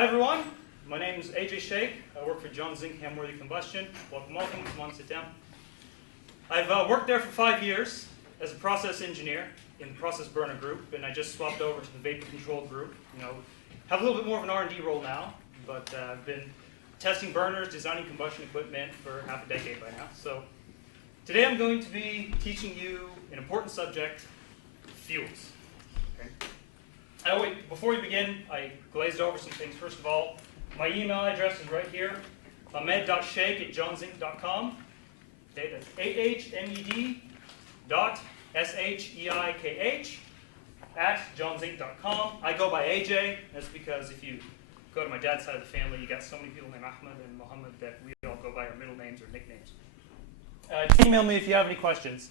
Hi everyone, my name is AJ Sheikh. I work for John Zink Hamworthy Combustion. Welcome, come on, sit down. I've worked there for 5 years as a process engineer in the process burner group, and I just swapped over to the vapor control group. Have a little bit more of an R&D role now, but I've been testing burners, designing combustion equipment for half a decade by now. So today I'm going to be teaching you an important subject, fuels. Okay. Oh wait, before we begin, I glazed over some things. First of all, my email address is right here, ahmed.sheikh@johnzink.com. Okay, that's ahmed.sheikh@johnzink.com. I go by AJ. That's because if you go to my dad's side of the family, you got so many people named Ahmed and Muhammad that we all go by our middle names or nicknames. Just email me if you have any questions.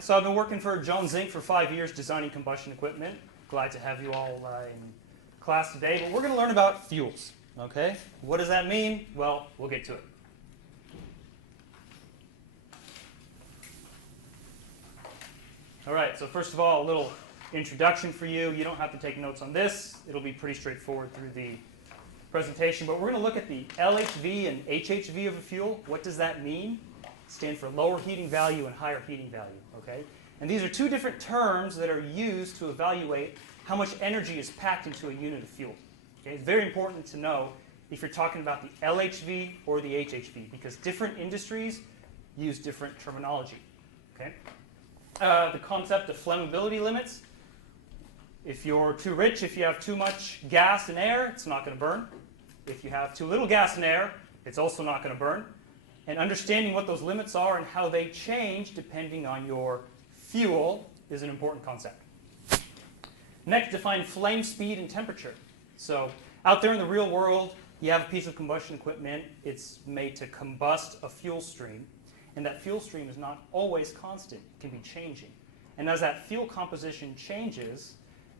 So I've been working for John Zink for 5 years designing combustion equipment. Glad to have you all in class today. But we're going to learn about fuels. Okay? What does that mean? Well, we'll get to it. All right, so first of all, a little introduction for you. You don't have to take notes on this. It'll be pretty straightforward through the presentation. But we're going to look at the LHV and HHV of a fuel. What does that mean? Stand for lower heating value and higher heating value. Okay? And these are two different terms that are used to evaluate how much energy is packed into a unit of fuel. Okay? It's very important to know if you're talking about the LHV or the HHV, because different industries use different terminology. Okay? The concept of flammability limits. If you're too rich, if you have too much gas and air, it's not going to burn. If you have too little gas and air, it's also not going to burn. And understanding what those limits are and how they change depending on your fuel is an important concept. Next, define flame speed and temperature. So out there in the real world, you have a piece of combustion equipment. It's made to combust a fuel stream. And that fuel stream is not always constant. It can be changing. And as that fuel composition changes,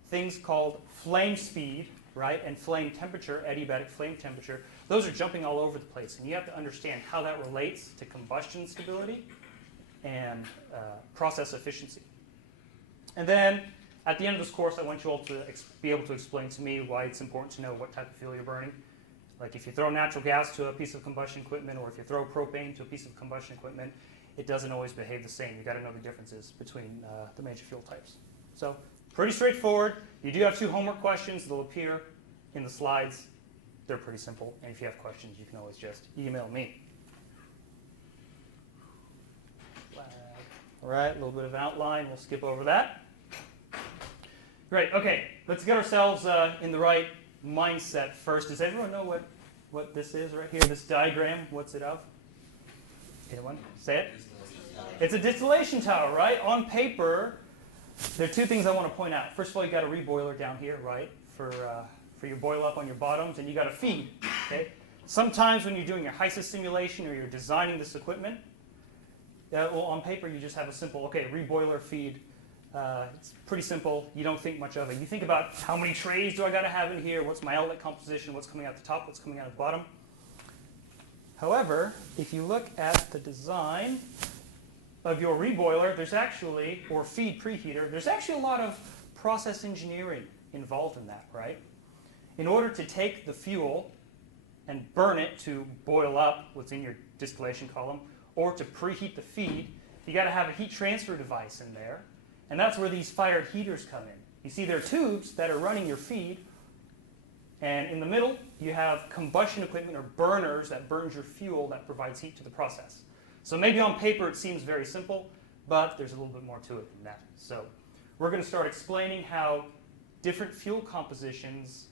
things called flame speed, right, and flame temperature, adiabatic flame temperature, those are jumping all over the place. And you have to understand how that relates to combustion stability and process efficiency. And then at the end of this course, I want you all to be able to explain to me why it's important to know what type of fuel you're burning. Like if you throw natural gas to a piece of combustion equipment, or if you throw propane to a piece of combustion equipment, it doesn't always behave the same. You've got to know the differences between the major fuel types. So pretty straightforward. You do have 2 homework questions. They'll appear in the slides. They're pretty simple. And if you have questions, you can always just email me. All right, a little bit of an outline. We'll skip over that. Great. OK, let's get ourselves in the right mindset first. Does everyone know what this is right here, this diagram? What's it of? Anyone? Say it. It's a distillation tower, right? On paper, there are 2 things I want to point out. First of all, you got a reboiler down here, right, for your boil up on your bottoms, and you got a feed. Okay. Sometimes when you're doing your HISA simulation or you're designing this equipment, well, on paper you just have a simple, reboiler feed. It's pretty simple. You don't think much of it. You think about how many trays do I got to have in here? What's my outlet composition? What's coming out the top? What's coming out the bottom? However, if you look at the design of your reboiler, there's actually, or feed preheater, there's actually a lot of process engineering involved in that, right? In order to take the fuel and burn it to boil up what's in your distillation column, or to preheat the feed, you got to have a heat transfer device in there. And that's where these fired heaters come in. You see there are tubes that are running your feed, and in the middle you have combustion equipment or burners that burns your fuel that provides heat to the process. So maybe on paper it seems very simple, but there's a little bit more to it than that. So we're going to start explaining how different fuel compositions,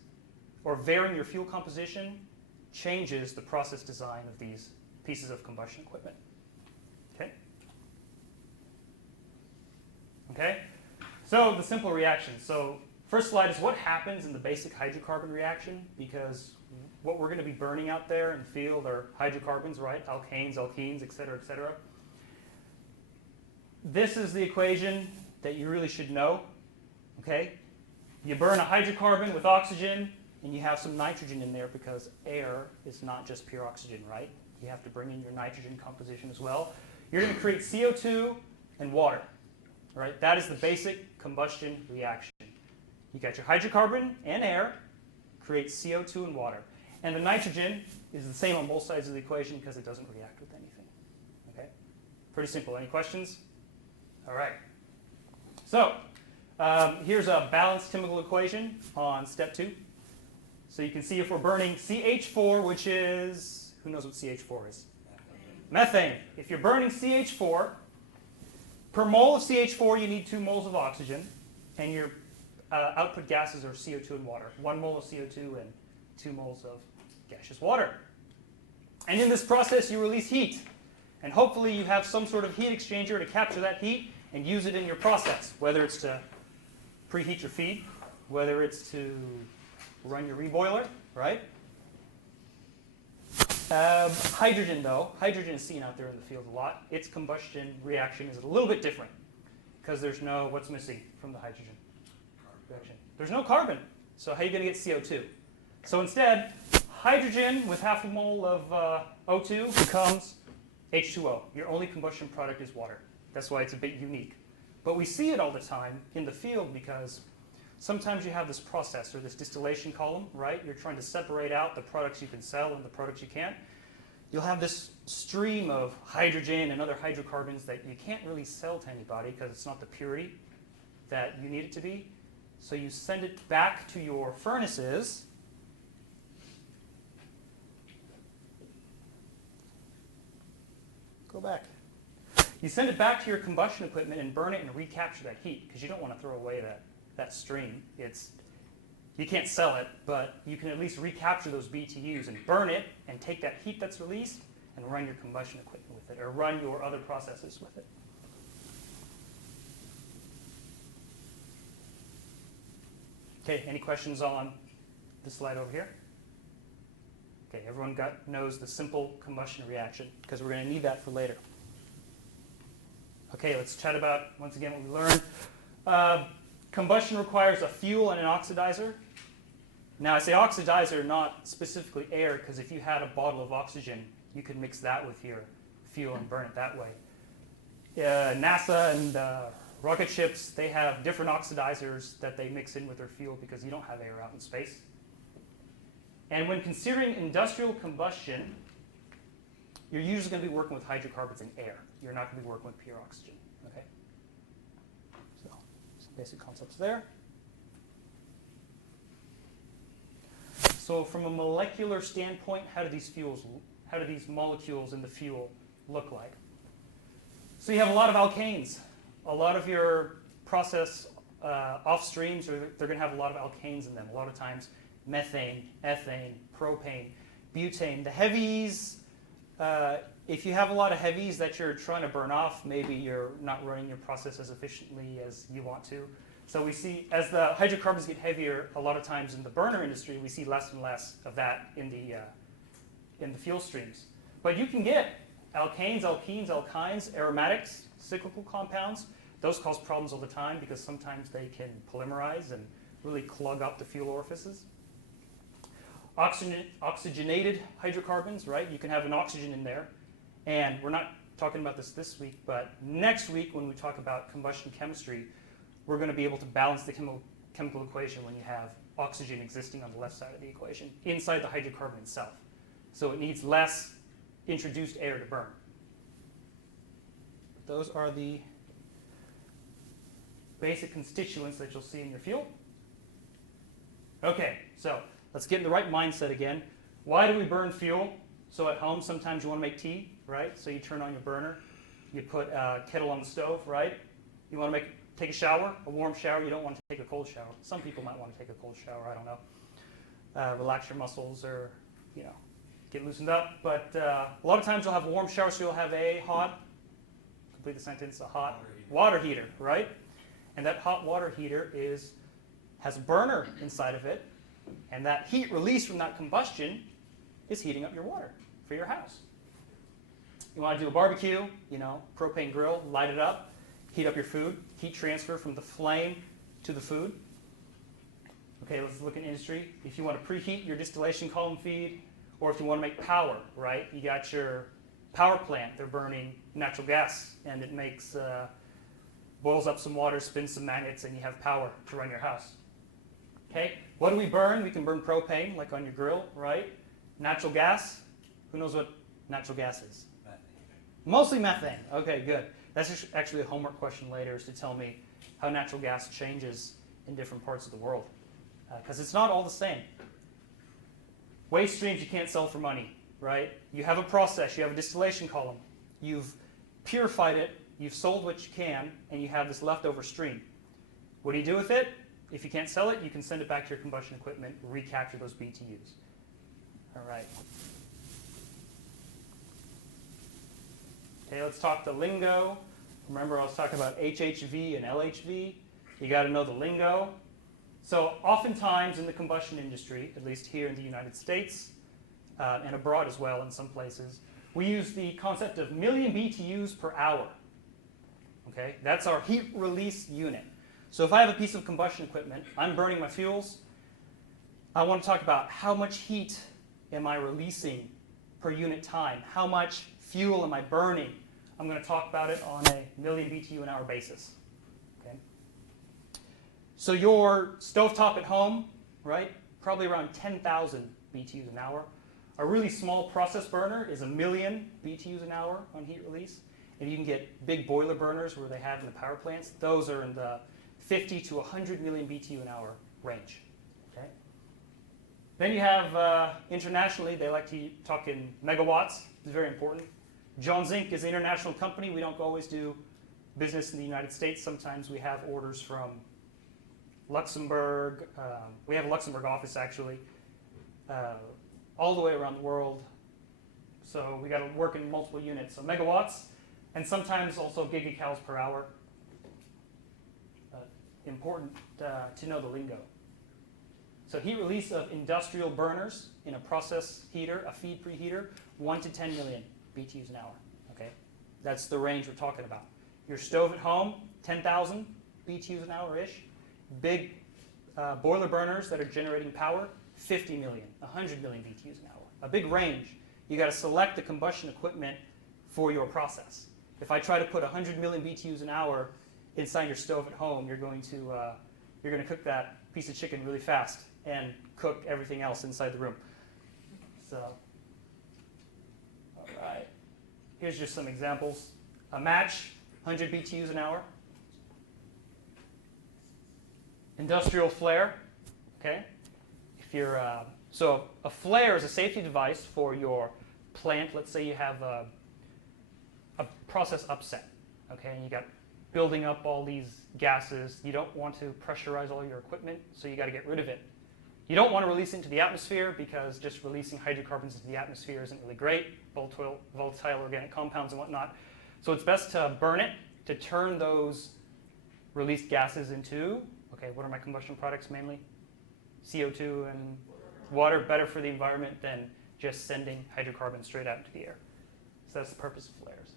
or varying your fuel composition, changes the process design of these pieces of combustion equipment. Okay? Okay? So the simple reactions. So first slide is what happens in the basic hydrocarbon reaction, because what we're going to be burning out there in the field are hydrocarbons, right? Alkanes, alkenes, et cetera, et cetera. This is the equation that you really should know. Okay? You burn a hydrocarbon with oxygen, and you have some nitrogen in there because air is not just pure oxygen, right? You have to bring in your nitrogen composition as well. You're going to create CO2 and water. Right? That is the basic combustion reaction. You got your hydrocarbon and air, creates CO2 and water. And the nitrogen is the same on both sides of the equation because it doesn't react with anything. Okay? Pretty simple. Any questions? All right. So here's a balanced chemical equation on step 2. So you can see if we're burning CH4, which is, who knows what CH4 is? Methane. If you're burning CH4, per mole of CH4 you need 2 moles of oxygen, and your output gases are CO2 and water. 1 mole of CO2 and 2 moles of gaseous water. And in this process you release heat. And hopefully you have some sort of heat exchanger to capture that heat and use it in your process, whether it's to preheat your feed, whether it's to run your reboiler, right? Hydrogen, though, hydrogen is seen out there in the field a lot. Its combustion reaction is a little bit different because there's no, what's missing from the hydrogen reaction? There's no carbon. So how are you going to get CO2? So instead, hydrogen with half a mole of O2 becomes H2O. Your only combustion product is water. That's why it's a bit unique. But we see it all the time in the field because sometimes you have this process or this distillation column, right? You're trying to separate out the products you can sell and the products you can't. You'll have this stream of hydrogen and other hydrocarbons that you can't really sell to anybody because it's not the purity that you need it to be. So you send it back to your furnaces. Go back. You send it back to your combustion equipment and burn it and recapture that heat because you don't want to throw away that stream. You can't sell it, but you can at least recapture those BTUs and burn it and take that heat that's released and run your combustion equipment with it or run your other processes with it. Okay, any questions on this slide over here? Okay, everyone knows the simple combustion reaction because we're going to need that for later. Okay, let's chat about, once again, what we learned. Combustion requires a fuel and an oxidizer. Now, I say oxidizer, not specifically air, because if you had a bottle of oxygen, you could mix that with your fuel and burn it that way. NASA and rocket ships, they have different oxidizers that they mix in with their fuel because you don't have air out in space. And when considering industrial combustion, you're usually going to be working with hydrocarbons and air. You're not going to be working with pure oxygen. Okay? So, some basic concepts there. So from a molecular standpoint, how do these molecules in the fuel look like? So you have a lot of alkanes. A lot of your process off streams, they're going to have a lot of alkanes in them. A lot of times methane, ethane, propane, butane. The heavies, if you have a lot of heavies that you're trying to burn off, maybe you're not running your process as efficiently as you want to. So we see, as the hydrocarbons get heavier, a lot of times in the burner industry, we see less and less of that in the fuel streams. But you can get alkanes, alkenes, alkynes, aromatics, cyclical compounds. Those cause problems all the time because sometimes they can polymerize and really clog up the fuel orifices. Oxygenated hydrocarbons, right? You can have an oxygen in there. And we're not talking about this week, but next week when we talk about combustion chemistry, we're going to be able to balance the chemical equation when you have oxygen existing on the left side of the equation inside the hydrocarbon itself. So it needs less introduced air to burn. Those are the basic constituents that you'll see in your fuel. Okay, so let's get in the right mindset again. Why do we burn fuel? So at home, sometimes you want to make tea, right? So you turn on your burner. You put a kettle on the stove, right? You want to take a shower, a warm shower. You don't want to take a cold shower. Some people might want to take a cold shower. I don't know. Relax your muscles or, get loosened up. But a lot of times you'll have a warm shower, so you'll have a hot, complete the sentence, a hot water heater, right? And that hot water heater has a burner inside of it. And that heat released from that combustion is heating up your water for your house. You want to do a barbecue, propane grill, light it up, heat up your food, heat transfer from the flame to the food. Okay, let's look at industry. If you want to preheat your distillation column feed, or if you want to make power, right? You got your power plant. They're burning natural gas, and it makes boils up some water, spins some magnets, and you have power to run your house. Okay, what do we burn? We can burn propane, like on your grill, right? Natural gas. Who knows what natural gas is? Methane. Mostly methane. Okay, good. That's actually a homework question later, is to tell me how natural gas changes in different parts of the world, because it's not all the same. Waste streams you can't sell for money, right? You have a process, you have a distillation column, you've purified it, you've sold what you can, and you have this leftover stream. What do you do with it? If you can't sell it, you can send it back to your combustion equipment, recapture those BTUs. All right. Okay, let's talk the lingo. Remember, I was talking about HHV and LHV. You got to know the lingo. So oftentimes in the combustion industry, at least here in the United States, and abroad as well in some places, we use the concept of million BTUs per hour. Okay, that's our heat release unit. So if I have a piece of combustion equipment, I'm burning my fuels, I want to talk about how much heat am I releasing per unit time? How much fuel am I burning? I'm going to talk about it on a million BTU an hour basis. Okay. So your stovetop at home, right, probably around 10,000 BTUs an hour. A really small process burner is a million BTUs an hour on heat release. And you can get big boiler burners where they have in the power plants. Those are in the 50 to 100 million BTU an hour range. Okay. Then you have, internationally, they like to talk in megawatts. It's very important. Johns Inc. is an international company. We don't always do business in the United States. Sometimes we have orders from Luxembourg. We have a Luxembourg office, actually, all the way around the world. So we got to work in multiple units. So megawatts, and sometimes also gigacals per hour. Important to know the lingo. So heat release of industrial burners in a process heater, a feed preheater, 1 to 10 million BTUs an hour. Okay, that's the range we're talking about. Your stove at home, 10,000 BTUs an hour-ish. Big boiler burners that are generating power, 50 million, 100 million BTUs an hour. A big range. You got to select the combustion equipment for your process. If I try to put 100 million BTUs an hour inside your stove at home, you're going to cook that piece of chicken really fast and cook everything else inside the room. So, all right. Here's just some examples. A match, 100 BTUs an hour. Industrial flare, okay? If you're, so a flare is a safety device for your plant. Let's say you have a process upset, okay? And you got building up all these gases. You don't want to pressurize all your equipment, so you got to get rid of it. You don't want to release it into the atmosphere because just releasing hydrocarbons into the atmosphere isn't really great, volatile organic compounds and whatnot. So it's best to burn it to turn those released gases into, okay, what are my combustion products mainly? CO2 and water, better for the environment than just sending hydrocarbons straight out into the air. So that's the purpose of flares.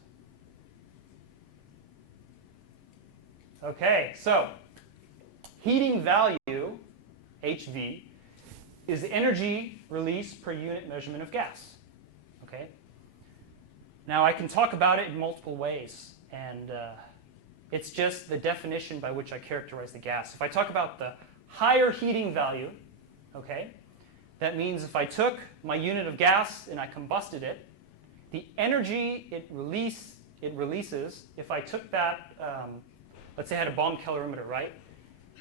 Okay, so heating value, HV, is the energy release per unit measurement of gas. Okay. Now I can talk about it in multiple ways, and it's just the definition by which I characterize the gas. If I talk about the higher heating value, okay, that means if I took my unit of gas and I combusted it, the energy it releases, if I took that, let's say I had a bomb calorimeter, right,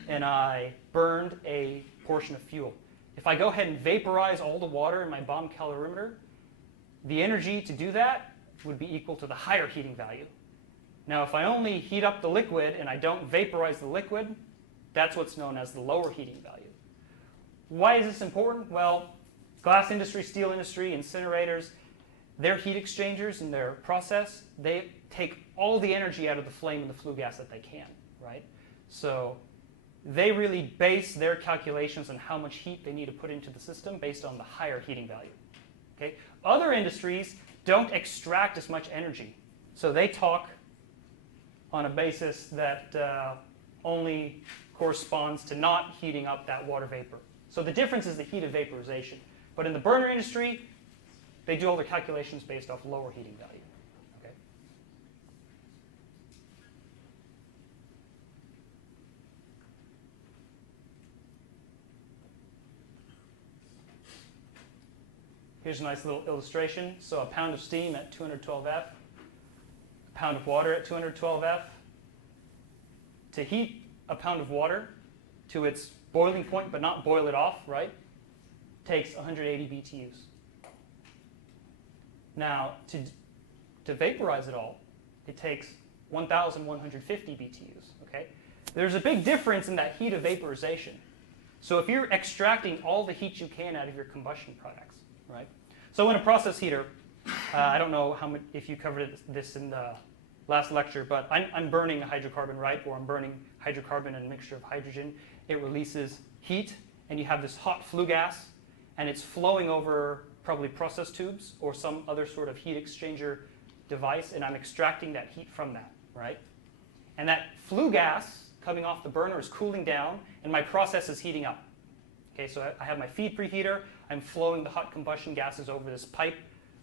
and I burned a portion of fuel. If I go ahead and vaporize all the water in my bomb calorimeter, the energy to do that would be equal to the higher heating value. Now, if I only heat up the liquid and I don't vaporize the liquid, that's what's known as the lower heating value. Why is this important? Well, glass industry, steel industry, incinerators, their heat exchangers in their process, they take all the energy out of the flame and the flue gas that they can, right? So they really base their calculations on how much heat they need to put into the system based on the higher heating value. Okay? Other industries don't extract as much energy. So they talk on a basis that only corresponds to not heating up that water vapor. So the difference is the heat of vaporization. But in the burner industry, they do all their calculations based off lower heating value. Okay? Here's a nice little illustration. So a pound of steam at 212 F, a pound of water at 212 F. To heat a pound of water to its boiling point, but not boil it off, right, takes 180 BTUs. Now, to vaporize it all, it takes 1,150 BTUs, okay? There's a big difference in that heat of vaporization. So if you're extracting all the heat you can out of your combustion products, right? So in a process heater, I don't know how much, if you covered this in the last lecture, but I'm burning a hydrocarbon, right? Or I'm burning hydrocarbon and a mixture of hydrogen. It releases heat, and you have this hot flue gas, and it's flowing over probably process tubes or some other sort of heat exchanger device, and I'm extracting that heat from that, right? And that flue gas coming off the burner is cooling down, and my process is heating up. Okay, so I have my feed preheater. I'm flowing the hot combustion gases over this pipe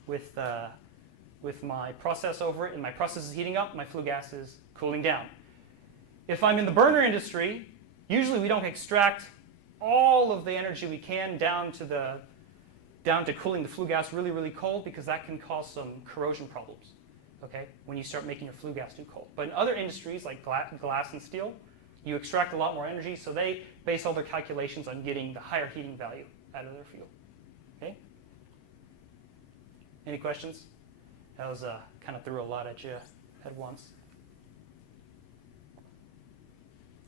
with my process over it, and my process is heating up, my flue gas is cooling down. If I'm in the burner industry, usually we don't extract all of the energy we can down to cooling the flue gas really, really cold, because that can cause some corrosion problems, okay, when you start making your flue gas too cold. But in other industries like glass and steel, you extract a lot more energy, so they base all their calculations on getting the higher heating value out of their fuel. Okay? Any questions? That was kind of threw a lot at you at once.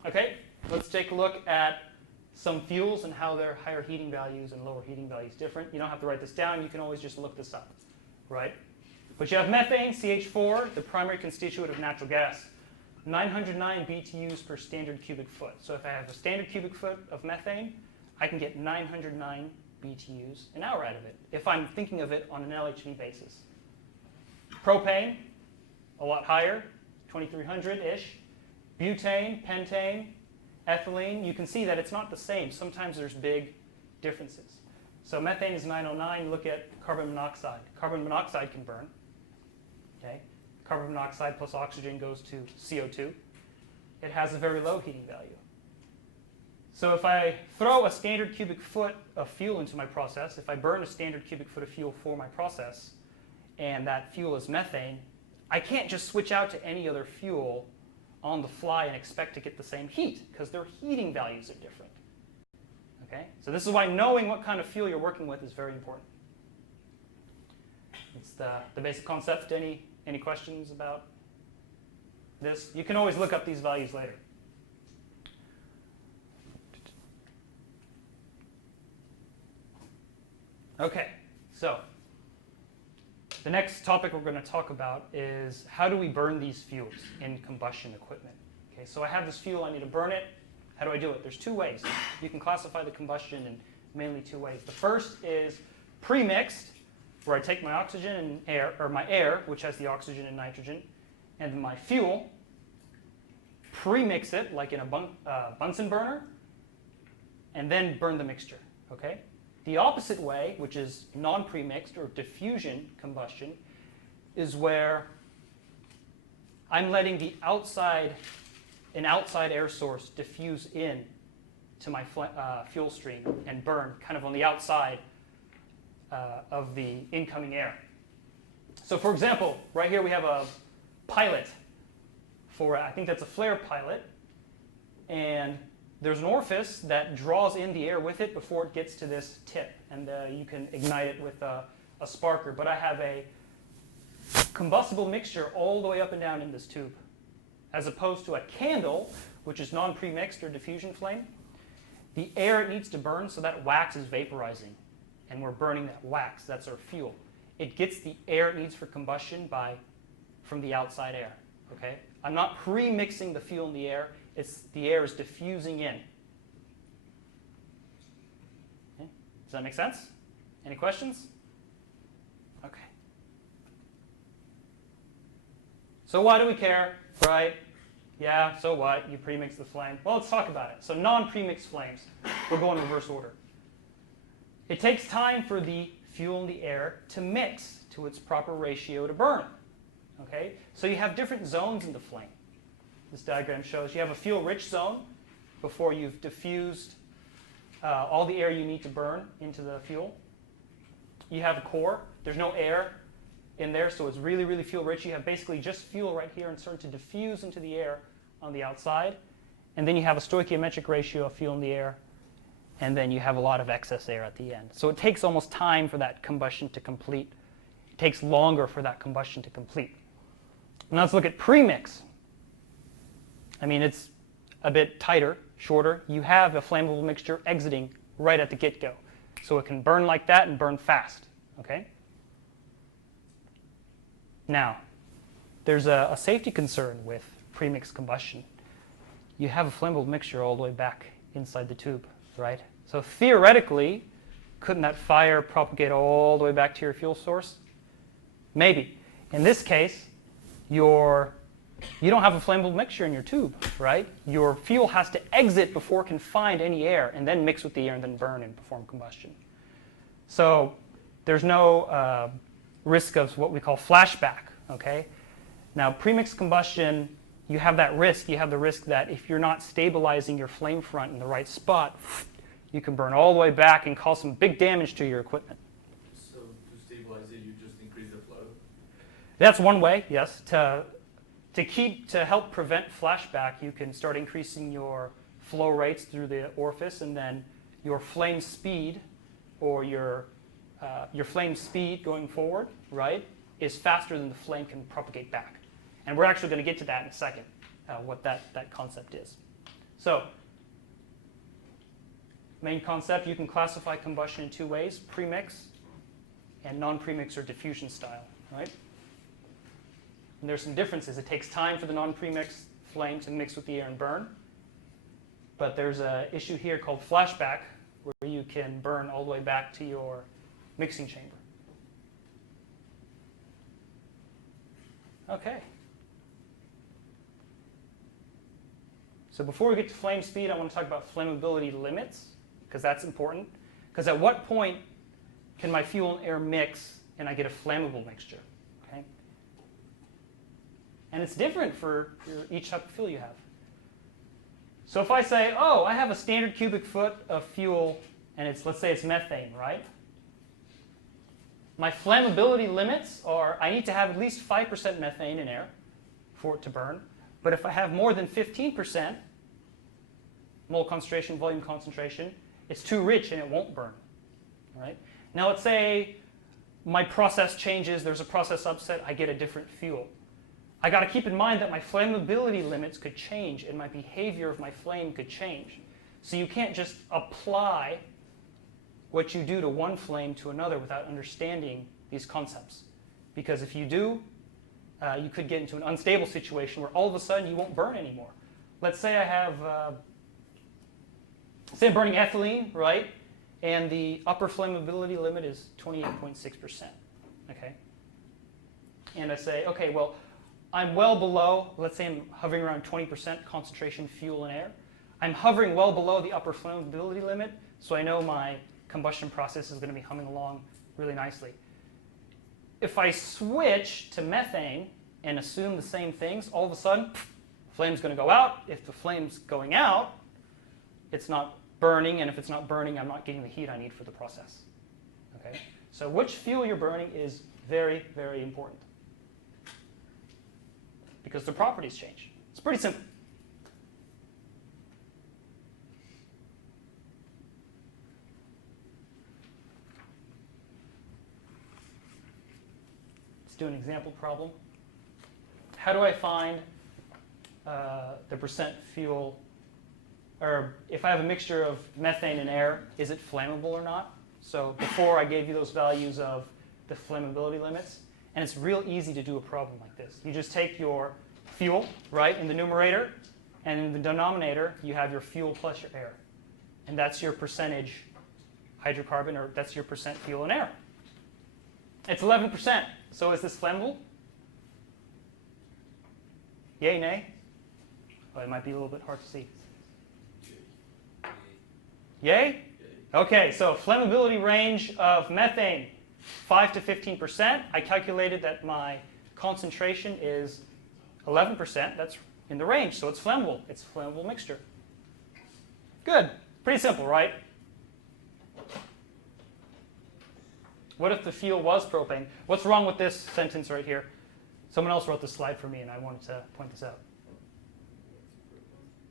Okay, let's take a look at some fuels and how their higher heating values and lower heating values different. You don't have to write this down. You can always just look this up, right? But you have methane, CH4, the primary constituent of natural gas. 909 BTUs per standard cubic foot. So if I have a standard cubic foot of methane, I can get 909 BTUs an hour out of it, if I'm thinking of it on an LHV basis. Propane, a lot higher, 2,300-ish. Butane, pentane, ethylene, you can see that it's not the same. Sometimes there's big differences. So methane is 909. Look at carbon monoxide. Carbon monoxide can burn. Okay? Carbon monoxide plus oxygen goes to CO2. It has a very low heating value. So if I throw a standard cubic foot of fuel into my process, if I burn a standard cubic foot of fuel for my process, and that fuel is methane, I can't just switch out to any other fuel on the fly and expect to get the same heat, because their heating values are different. Okay? So this is why knowing what kind of fuel you're working with is very important. It's the basic concept. Any questions about this? You can always look up these values later. Okay, so the next topic we're going to talk about is how do we burn these fuels in combustion equipment. Okay, so I have this fuel, I need to burn it. How do I do it? There's two ways. You can classify the combustion in mainly two ways. The first is premixed, where I take my oxygen and air, or my air, which has the oxygen and nitrogen, and my fuel, premix it like in a Bunsen burner, and then burn the mixture. Okay? The opposite way, which is non-premixed or diffusion combustion, is where I'm letting an outside air source diffuse in to my fuel stream and burn kind of on the outside of the incoming air. So for example, right here we have a pilot for, I think that's a flare pilot, and there's an orifice that draws in the air with it before it gets to this tip, and you can ignite it with a sparker. But I have a combustible mixture all the way up and down in this tube, as opposed to a candle, which is non-premixed or diffusion flame. The air it needs to burn, so that wax is vaporizing, and we're burning that wax. That's our fuel. It gets the air it needs for combustion from the outside air. Okay? I'm not pre-mixing the fuel in the air. The air is diffusing in. Okay. Does that make sense? Any questions? Okay. So why do we care, right? Yeah, so what? You premix the flame. Well, let's talk about it. So non-premixed flames. We'll go in reverse order. It takes time for the fuel in the air to mix to its proper ratio to burn. Okay? So you have different zones in the flame. This diagram shows you have a fuel-rich zone before you've diffused all the air you need to burn into the fuel. you have a core. There's no air in there, so it's really, really fuel rich. You have basically just fuel right here and starting to diffuse into the air on the outside. And then you have a stoichiometric ratio of fuel in the air, and then you have a lot of excess air at the end. So it takes almost time for that combustion to complete. It takes longer for that combustion to complete. Now let's look at premix. I mean, it's a bit tighter, shorter. You have a flammable mixture exiting right at the get-go. So it can burn like that and burn fast. Okay? Now, there's a safety concern with premix combustion. You have a flammable mixture all the way back inside the tube, right? So theoretically, couldn't that fire propagate all the way back to your fuel source? Maybe. In this case, you don't have a flammable mixture in your tube, right? Your fuel has to exit before it can find any air and then mix with the air and then burn and perform combustion. So there's no risk of what we call flashback, okay? Now, premix combustion, you have that risk. You have the risk that if you're not stabilizing your flame front in the right spot, you can burn all the way back and cause some big damage to your equipment. So to stabilize it, you just increase the flow? That's one way, yes. To help prevent flashback, you can start increasing your flow rates through the orifice, and then your flame speed, or your flame speed going forward, right, is faster than the flame can propagate back. And we're actually going to get to that in a second, what that concept is. So, main concept, you can classify combustion in two ways: premix and non-premix or diffusion style, right? And there's some differences. It takes time for the non-premix flame to mix with the air and burn. But there's an issue here called flashback, where you can burn all the way back to your mixing chamber. Okay. So before we get to flame speed, I want to talk about flammability limits, because that's important. Because at what point can my fuel and air mix and I get a flammable mixture? Okay? And it's different for each type of fuel you have. So if I say, oh, I have a standard cubic foot of fuel, and let's say it's methane, right? My flammability limits are I need to have at least 5% methane in air for it to burn. But if I have more than 15% mole concentration, volume concentration, it's too rich and it won't burn. Right? Now let's say my process changes, there's a process upset, I get a different fuel. I got to keep in mind that my flammability limits could change and my behavior of my flame could change. So you can't just apply what you do to one flame to another without understanding these concepts. Because if you do, you could get into an unstable situation where all of a sudden you won't burn anymore. Let's say I have, say I'm burning ethylene, right? And the upper flammability limit is 28.6%, okay? And I say, okay, well, I'm well below, let's say I'm hovering around 20% concentration fuel and air. I'm hovering well below the upper flammability limit, so I know my combustion process is going to be humming along really nicely. If I switch to methane and assume the same things, all of a sudden, flame's going to go out. If the flame's going out, it's not burning, and if it's not burning, I'm not getting the heat I need for the process. Okay? So which fuel you're burning is very, very important, because the properties change. It's pretty simple. Let's do an example problem. How do I find the percent fuel, or if I have a mixture of methane and air, is it flammable or not? So before I gave you those values of the flammability limits, and it's real easy to do a problem like this. You just take your fuel, right, in the numerator, and in the denominator, you have your fuel plus your air. And that's your percentage hydrocarbon, or that's your percent fuel and air. It's 11%. So is this flammable? Yay, nay? Oh, it might be a little bit hard to see. Yay? Okay, so flammability range of methane, 5 to 15%. I calculated that my concentration is 11%. That's in the range, so it's flammable. It's a flammable mixture. Good. Pretty simple, right? What if the fuel was propane? What's wrong with this sentence right here? Someone else wrote this slide for me, and I wanted to point this out.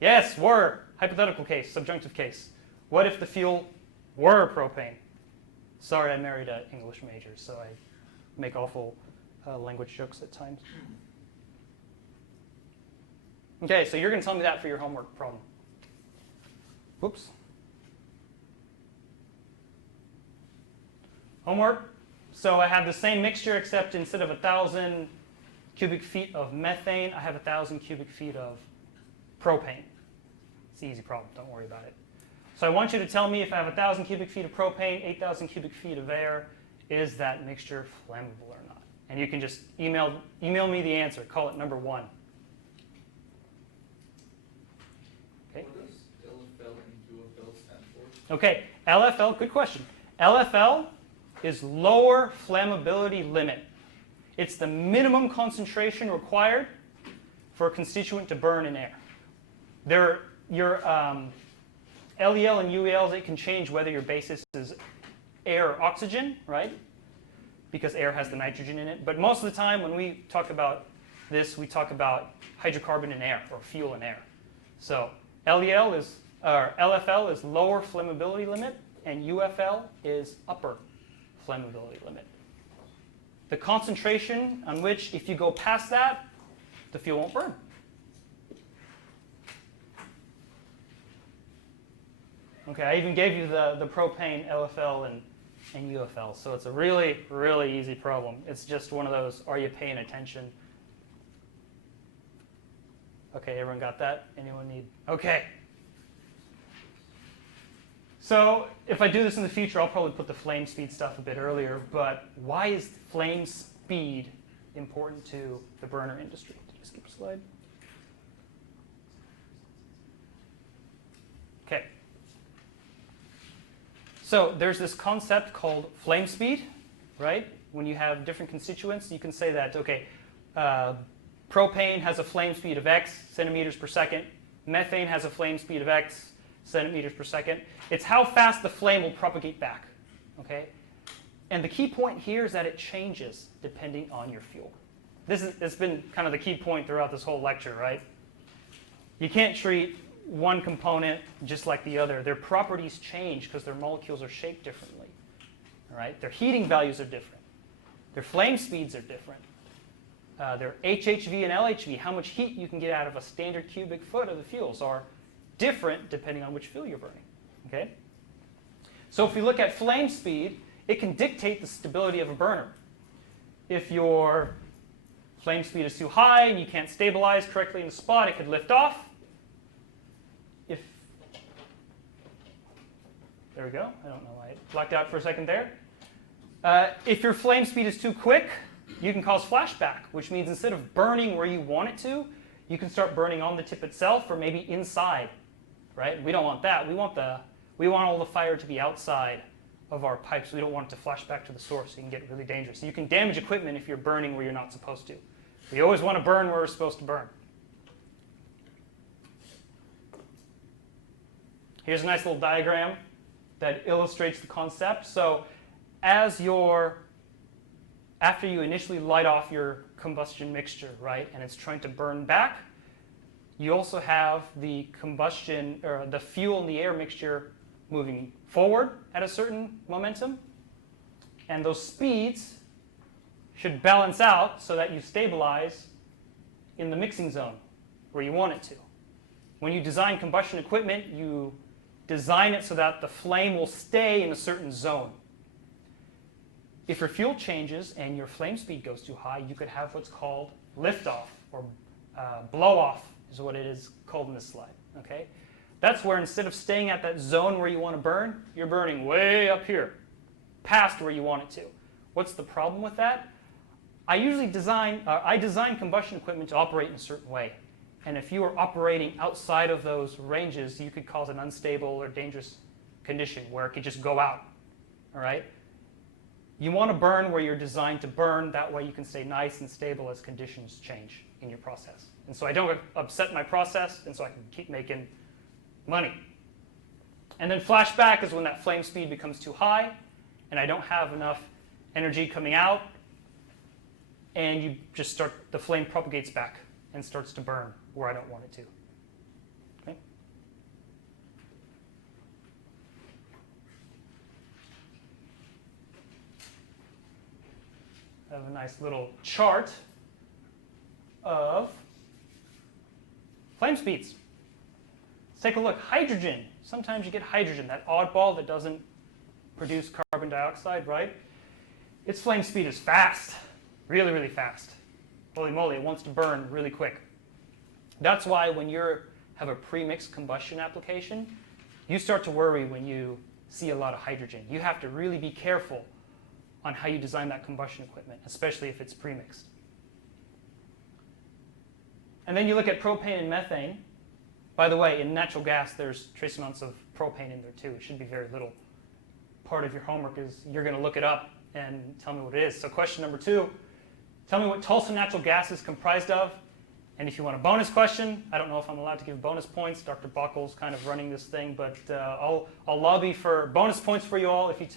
Yes, were. Hypothetical case, subjunctive case. What if the fuel were propane? Sorry, I married an English major, so I make awful language jokes at times. Okay, so you're going to tell me that for your homework problem. Whoops. Homework. So I have the same mixture, except instead of 1,000 cubic feet of methane, I have 1,000 cubic feet of propane. It's an easy problem. Don't worry about it. So I want you to tell me if I have 1,000 cubic feet of propane, 8,000 cubic feet of air, is that mixture flammable or not? And you can just email me the answer. Call it number 1. Okay. What does LFL and UFL stand for? Okay, LFL, good question. LFL is lower flammability limit. It's the minimum concentration required for a constituent to burn in air. Your LEL and UELs, it can change whether your basis is air or oxygen, right? Because air has the nitrogen in it. But most of the time when we talk about this, we talk about hydrocarbon in air or fuel in air. So LFL is lower flammability limit, and UFL is upper flammability limit. The concentration on which, if you go past that, the fuel won't burn. Okay, I even gave you the propane LFL and UFL, so it's a really, really easy problem. It's just one of those, are you paying attention? Okay, everyone got that? Anyone need? Okay. So if I do this in the future, I'll probably put the flame speed stuff a bit earlier, but why is flame speed important to the burner industry? Did I skip a slide? Okay. So there's this concept called flame speed, right? When you have different constituents, you can say that, okay, propane has a flame speed of X centimeters per second. Methane has a flame speed of X centimeters per second. It's how fast the flame will propagate back, okay? And the key point here is that it changes depending on your fuel. It's been kind of the key point throughout this whole lecture, right? You can't treat one component just like the other. Their properties change because their molecules are shaped differently, all right? Their heating values are different. Their flame speeds are different. Their HHV and LHV, how much heat you can get out of a standard cubic foot of the fuels, are different depending on which fuel you're burning, okay? So if we look at flame speed, it can dictate the stability of a burner. If your flame speed is too high and you can't stabilize correctly in the spot, it could lift off. There we go. I don't know why it blacked out for a second there. If your flame speed is too quick, you can cause flashback, which means instead of burning where you want it to, you can start burning on the tip itself or maybe inside, right? We don't want that. We want all the fire to be outside of our pipes. We don't want it to flash back to the source. It can get really dangerous. So you can damage equipment if you're burning where you're not supposed to. We always want to burn where we're supposed to burn. Here's a nice little diagram that illustrates the concept. So after you initially light off your combustion mixture, right, and it's trying to burn back, you also have the combustion, or the fuel in the air mixture moving forward at a certain momentum. And those speeds should balance out so that you stabilize in the mixing zone where you want it to. When you design combustion equipment, you design it so that the flame will stay in a certain zone. If your fuel changes and your flame speed goes too high, you could have what's called liftoff, or blow-off is what it is called in this slide. Okay? That's where instead of staying at that zone where you want to burn, you're burning way up here, past where you want it to. What's the problem with that? I design combustion equipment to operate in a certain way. And if you are operating outside of those ranges, you could cause an unstable or dangerous condition where it could just go out. All right? You want to burn where you're designed to burn. That way you can stay nice and stable as conditions change in your process. And so I don't upset my process, and so I can keep making money. And then flashback is when that flame speed becomes too high, and I don't have enough energy coming out, and you just start, the flame propagates back and starts to burn where I don't want it to. Okay? I have a nice little chart of flame speeds. Let's take a look. Hydrogen. Sometimes you get hydrogen, that oddball that doesn't produce carbon dioxide, right? Its flame speed is fast, really, really fast. Holy moly, it wants to burn really quick. That's why when you have a premix combustion application, you start to worry when you see a lot of hydrogen. You have to really be careful on how you design that combustion equipment, especially if it's premixed. And then you look at propane and methane. By the way, in natural gas, there's trace amounts of propane in there too. It should be very little. Part of your homework is you're going to look it up and tell me what it is. So question number 2, tell me what Tulsa natural gas is comprised of. And if you want a bonus question, I don't know if I'm allowed to give bonus points. Dr. Buckle's kind of running this thing, but I'll lobby for bonus points for you all if you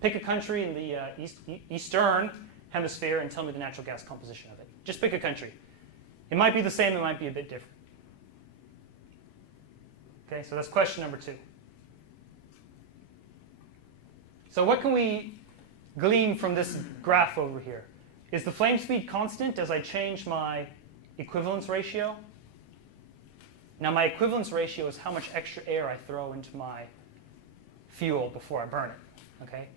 pick a country in the Eastern Hemisphere and tell me the natural gas composition of it. Just pick a country. It might be the same, it might be a bit different. Okay, so that's question number 2. So what can we glean from this graph over here? Is the flame speed constant as I change my equivalence ratio? Now my equivalence ratio is how much extra air I throw into my fuel before I burn it. Okay?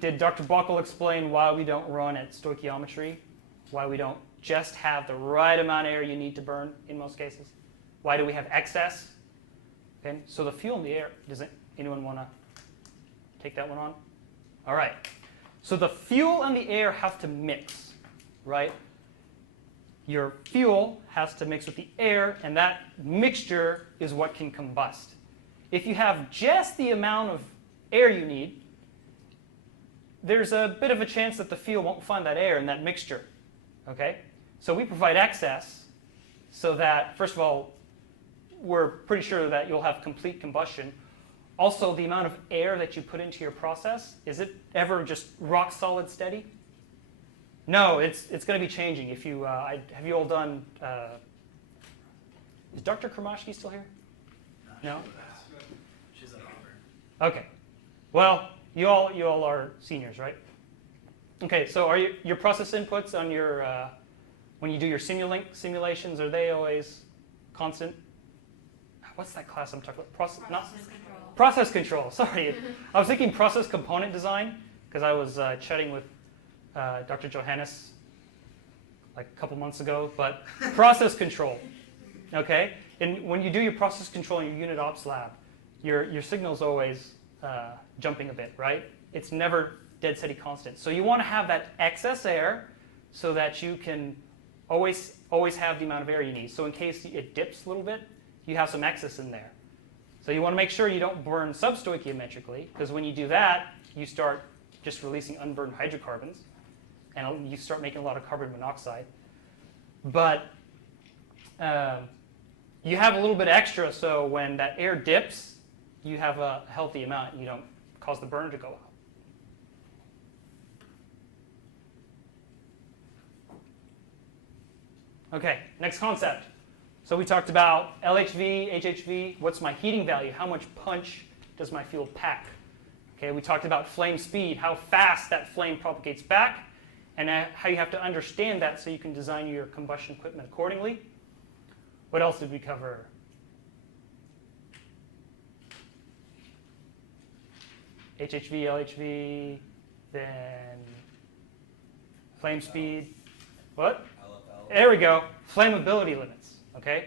Did Dr. Buckle explain why we don't run at stoichiometry? Why we don't just have the right amount of air you need to burn in most cases? Why do we have excess? Okay, so the fuel in the air, does anyone want to take that one on? All right. So the fuel and the air have to mix, right? Your fuel has to mix with the air, and that mixture is what can combust. If you have just the amount of air you need, there's a bit of a chance that the fuel won't find that air in that mixture. Okay? So we provide excess so that, first of all, we're pretty sure that you'll have complete combustion. Also, the amount of air that you put into your process, is it ever just rock solid steady? No, it's going to be changing. If you have you all done? Is Dr. Kromashki still here? No. She's at Auburn. Okay. Well, you all are seniors, right? Okay. So are your process inputs on your when you do your simulations, are they always constant? What's that class I'm talking about? Process control. Sorry. I was thinking process component design because I was chatting with Dr. Johannes like a couple months ago, but process control. Okay? And when you do your process control in your unit ops lab, your signal's always jumping a bit, right? It's never dead steady constant. So you want to have that excess air so that you can always have the amount of air you need. So in case it dips a little bit, you have some excess in there. So you want to make sure you don't burn substoichiometrically, because when you do that, you start just releasing unburned hydrocarbons, and you start making a lot of carbon monoxide. But you have a little bit extra, so when that air dips, you have a healthy amount, and you don't cause the burner to go out. Okay, next concept. So we talked about LHV, HHV. What's my heating value? How much punch does my fuel pack? Okay, we talked about flame speed, how fast that flame propagates back, and how you have to understand that so you can design your combustion equipment accordingly. What else did we cover? HHV, LHV, then flame speed. What? There we go. Flammability limits. Okay?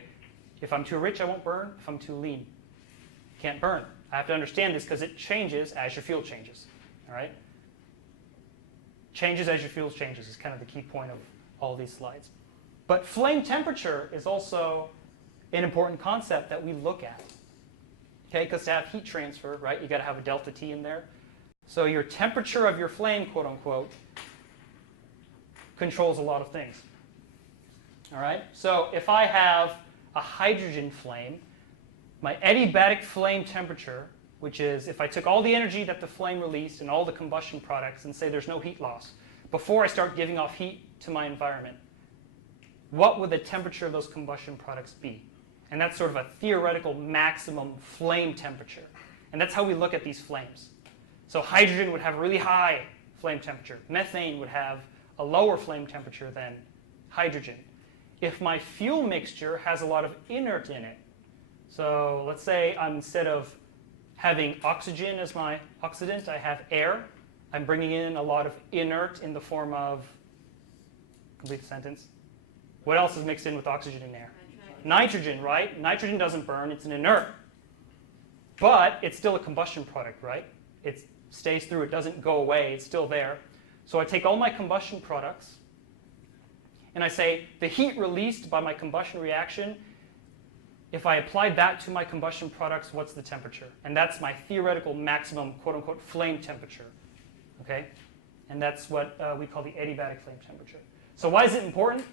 If I'm too rich, I won't burn. If I'm too lean, can't burn. I have to understand this because it changes as your fuel changes. All right? Changes as your fuel changes is kind of the key point of all these slides. But flame temperature is also an important concept that we look at. Okay? Because to have heat transfer, right, you got to have a delta T in there. So your temperature of your flame, quote unquote, controls a lot of things. All right? So if I have a hydrogen flame, my adiabatic flame temperature which is if I took all the energy that the flame released and all the combustion products and say there's no heat loss, before I start giving off heat to my environment, what would the temperature of those combustion products be? And that's sort of a theoretical maximum flame temperature. And that's how we look at these flames. So hydrogen would have a really high flame temperature. Methane would have a lower flame temperature than hydrogen. If my fuel mixture has a lot of inert in it, so let's say instead of having oxygen as my oxidant, I have air. I'm bringing in a lot of inert in the form of, complete the sentence. What else is mixed in with oxygen and air? Nitrogen, right? Nitrogen doesn't burn, it's an inert. But it's still a combustion product, right? It stays through, it doesn't go away, it's still there. So I take all my combustion products, and I say the heat released by my combustion reaction, if I applied that to my combustion products, what's the temperature? And that's my theoretical maximum, quote unquote, flame temperature. Okay? And that's what we call the adiabatic flame temperature. So why is it important?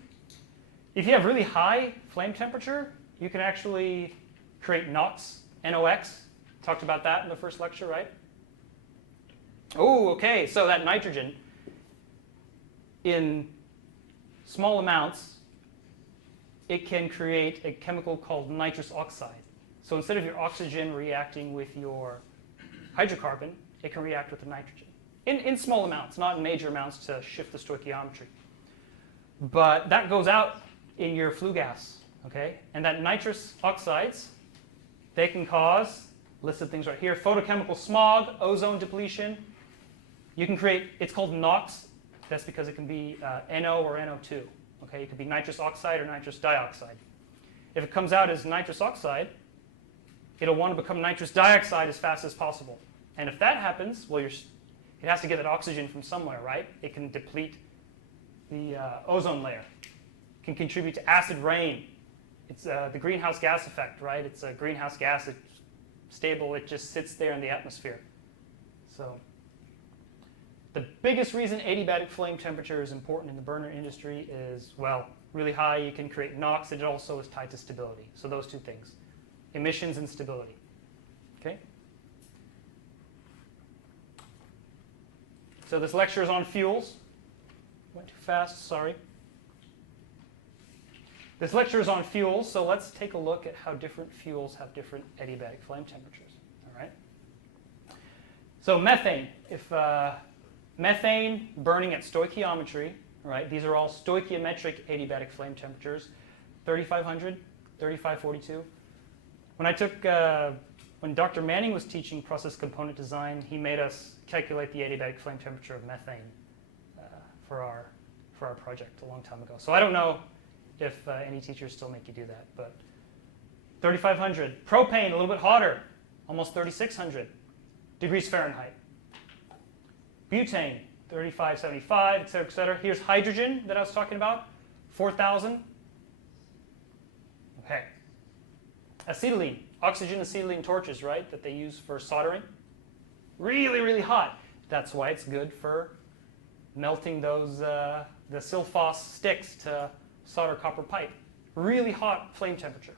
If you have really high flame temperature, you can actually create NOx, NOx. Talked about that in the first lecture, right? Oh, okay, so that nitrogen, in small amounts, it can create a chemical called nitrous oxide. So instead of your oxygen reacting with your hydrocarbon, it can react with the nitrogen. In small amounts, not in major amounts to shift the stoichiometry. But that goes out in your flue gas, okay? And that nitrous oxides, they can cause, listed things right here, photochemical smog, ozone depletion. You can create, it's called NOx. That's because it can be NO or NO2. Okay, it could be nitrous oxide or nitrous dioxide. If it comes out as nitrous oxide, it'll want to become nitrous dioxide as fast as possible. And if that happens, well, it has to get that oxygen from somewhere, right? It can deplete the ozone layer. It can contribute to acid rain. It's the greenhouse gas effect, right? It's a greenhouse gas. It's stable. It just sits there in the atmosphere. So the biggest reason adiabatic flame temperature is important in the burner industry is, well, really high, you can create NOx, and it also is tied to stability. So those two things, emissions and stability. Okay? So this lecture is on fuels. Went too fast, sorry. This lecture is on fuels, so let's take a look at how different fuels have different adiabatic flame temperatures. All right? So methane, if methane burning at stoichiometry, right? These are all stoichiometric adiabatic flame temperatures, 3,500, 3,542. When Dr. Manning was teaching process component design, he made us calculate the adiabatic flame temperature of methane for our project a long time ago. So I don't know if any teachers still make you do that, but 3,500. Propane, a little bit hotter, almost 3,600 degrees Fahrenheit. Butane, 3,575, et cetera, et cetera. Here's hydrogen that I was talking about, 4,000. Okay. Acetylene, oxygen acetylene torches, right, that they use for soldering. Really, really hot. That's why it's good for melting those, the silphos sticks to solder copper pipe. Really hot flame temperature.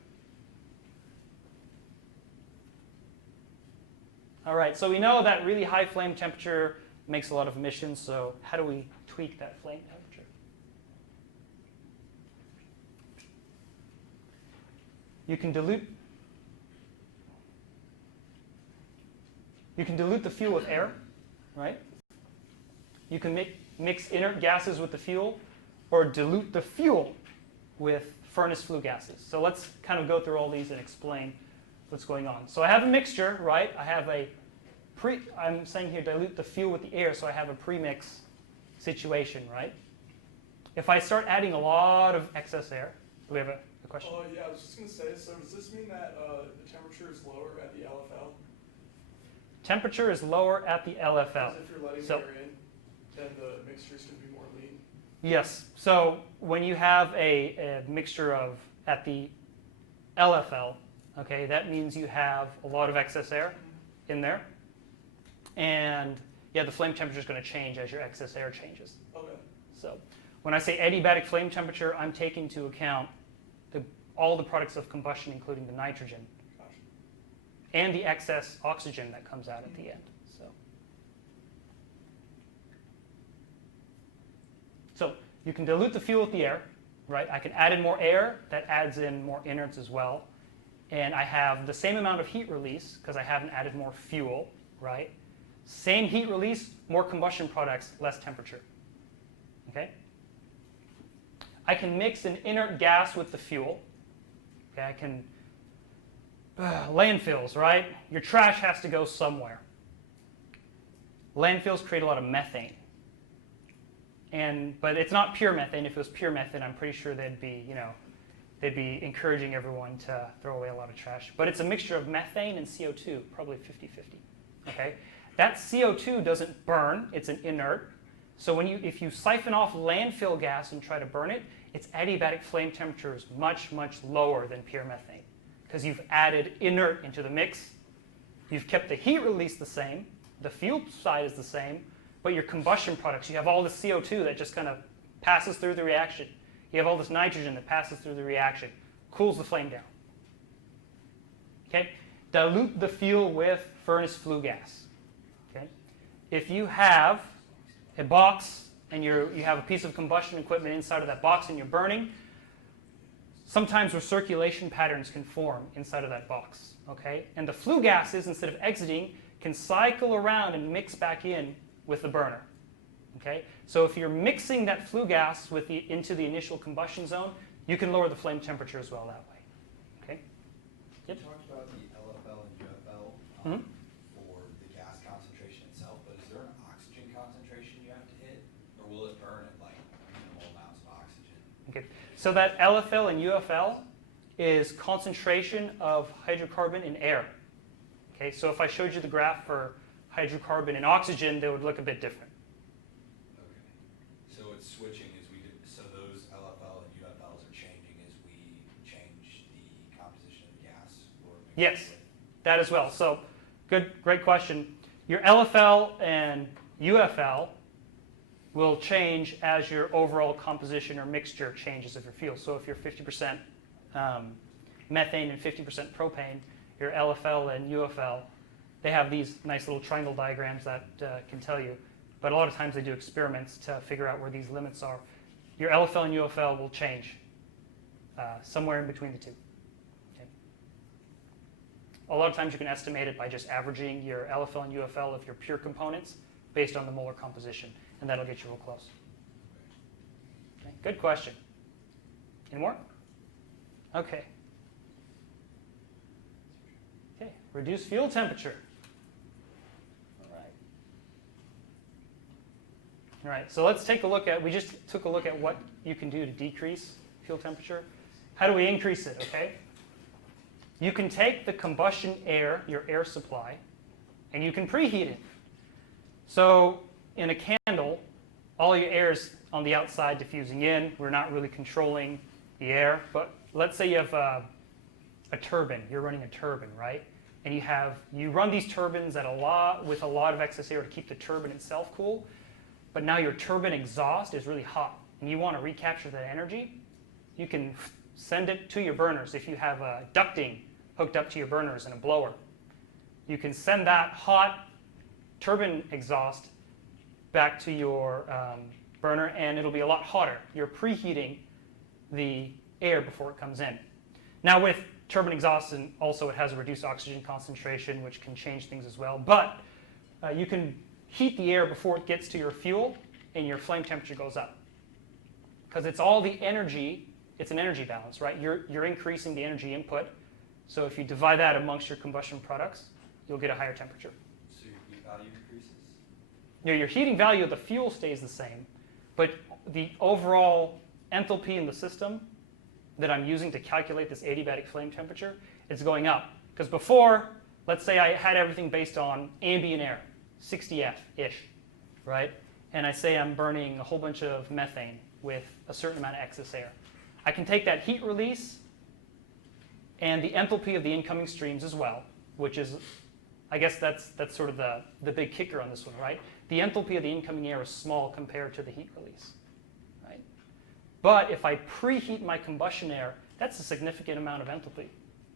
All right, so we know that really high flame temperature makes a lot of emissions, so how do we tweak that flame temperature? You can dilute the fuel with air, right? You can mix inert gases with the fuel, or dilute the fuel with furnace flue gases. So let's kind of go through all these and explain what's going on. So I have a mixture, right? I have I'm saying here dilute the fuel with the air, so I have a premix situation, right? If I start adding a lot of excess air, do we have a question? Yeah, I was just going to say, so does this mean that the temperature is lower at the LFL? Temperature is lower at the LFL. Because if you're letting air in, then the mixture is going to be more lean. Yes. So when you have a mixture of at the LFL, okay, that means you have a lot of excess air in there. And yeah, the flame temperature is going to change as your excess air changes. Okay. So when I say adiabatic flame temperature, I'm taking into account all the products of combustion, including the nitrogen. Gotcha. and the excess oxygen that comes out at the end. So you can dilute the fuel with the air, right? I can add in more air. That adds in more inerts as well. And I have the same amount of heat release because I haven't added more fuel, right? Same heat release, more combustion products, less temperature. Okay? I can mix an inert gas with the fuel. Okay, I can landfills, right? Your trash has to go somewhere. Landfills create a lot of methane. But it's not pure methane. If it was pure methane, I'm pretty sure they'd be encouraging everyone to throw away a lot of trash. But it's a mixture of methane and CO2, probably 50-50. Okay? That CO2 doesn't burn. It's an inert. So if you siphon off landfill gas and try to burn it, its adiabatic flame temperature is much, much lower than pure methane because you've added inert into the mix. You've kept the heat release the same. The fuel side is the same. But your combustion products, you have all the CO2 that just kind of passes through the reaction. You have all this nitrogen that passes through the reaction, cools the flame down. Okay? Dilute the fuel with furnace flue gas. Okay? If you have a box and you have a piece of combustion equipment inside of that box and you're burning, sometimes recirculation patterns can form inside of that box. Okay? And the flue gases, instead of exiting, can cycle around and mix back in with the burner. Okay? So if you're mixing that flue gas into the initial combustion zone, you can lower the flame temperature as well that way. Okay? Yep. You talked about the LFL and UFL for the gas concentration itself, but is there an oxygen concentration you have to hit, or will it burn at like minimal amounts of oxygen? Okay. So that LFL and UFL is concentration of hydrocarbon in air. Okay? So if I showed you the graph for hydrocarbon and oxygen, they would look a bit different. Okay. So it's switching as we do. So those LFL and UFLs are changing as we change the composition of the gas? Yes, that as well. So great question. Your LFL and UFL will change as your overall composition or mixture changes of your fuel. So if you're 50% methane and 50% propane, your LFL and UFL, they have these nice little triangle diagrams that can tell you. But a lot of times they do experiments to figure out where these limits are. Your LFL and UFL will change somewhere in between the two. Okay. A lot of times you can estimate it by just averaging your LFL and UFL of your pure components based on the molar composition, and that'll get you real close. Okay. Good question. Any more? Okay. Okay. Reduce fuel temperature. All right, so let's take a look at, we just took a look at what you can do to decrease fuel temperature. How do we increase it, okay? You can take the combustion air, your air supply, and you can preheat it. So in a candle, all your air is on the outside diffusing in. We're not really controlling the air, but let's say you have a turbine. You're running a turbine, right? And you run these turbines with a lot of excess air to keep the turbine itself cool. But now your turbine exhaust is really hot, and you want to recapture that energy, you can send it to your burners. If you have ducting hooked up to your burners and a blower, you can send that hot turbine exhaust back to your burner, and it'll be a lot hotter. You're preheating the air before it comes in. Now with turbine exhaust, and also it has a reduced oxygen concentration, which can change things as well. But you can heat the air before it gets to your fuel, and your flame temperature goes up. Because it's all the energy, it's an energy balance, right? You're increasing the energy input. So if you divide that amongst your combustion products, you'll get a higher temperature. So your heat value increases? Your heating value of the fuel stays the same, but the overall enthalpy in the system that I'm using to calculate this adiabatic flame temperature, it's going up. Because before, let's say I had everything based on ambient air, 60F-ish, right? And I say I'm burning a whole bunch of methane with a certain amount of excess air. I can take that heat release and the enthalpy of the incoming streams as well, which is, I guess that's sort of the big kicker on this one, right? The enthalpy of the incoming air is small compared to the heat release, right? But if I preheat my combustion air, that's a significant amount of enthalpy,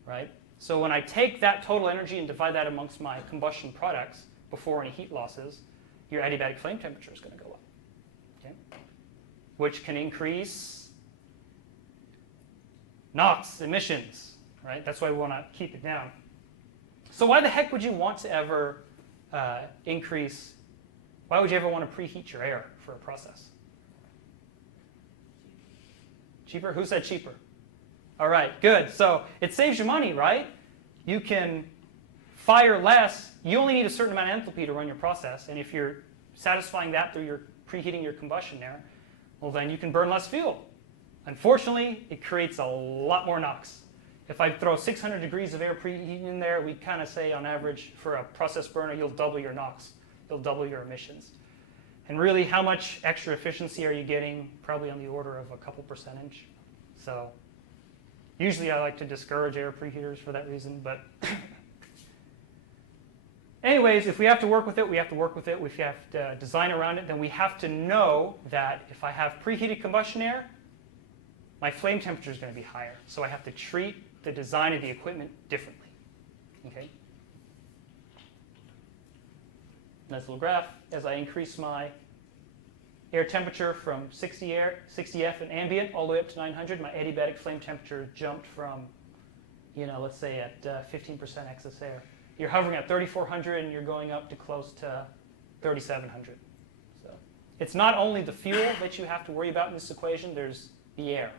right? So when I take that total energy and divide that amongst my combustion products before any heat losses, your adiabatic flame temperature is going to go up, okay? Which can increase NOx emissions, right? That's why we want to keep it down. So why the heck would you want to ever why would you ever want to preheat your air for a process? Cheaper? Who said cheaper? All right, good. So it saves you money, right? You can fire less. You only need a certain amount of enthalpy to run your process. And if you're satisfying that through your preheating your combustion air, well, then you can burn less fuel. Unfortunately, it creates a lot more NOx. If I throw 600 degrees of air preheating in there, we kind of say on average for a process burner, you'll double your NOx. You'll double your emissions. And really, how much extra efficiency are you getting? Probably on the order of a couple percentage. So usually I like to discourage air preheaters for that reason. But anyways, if we have to work with it, we have to work with it. If you have to design around it, then we have to know that if I have preheated combustion air, my flame temperature is going to be higher. So I have to treat the design of the equipment differently. Okay? Nice little graph. As I increase my air temperature from 60 F in ambient all the way up to 900, my adiabatic flame temperature jumped from, let's say at 15% excess air. You're hovering at 3,400 and you're going up to close to 3,700. So it's not only the fuel that you have to worry about in this equation, there's the air.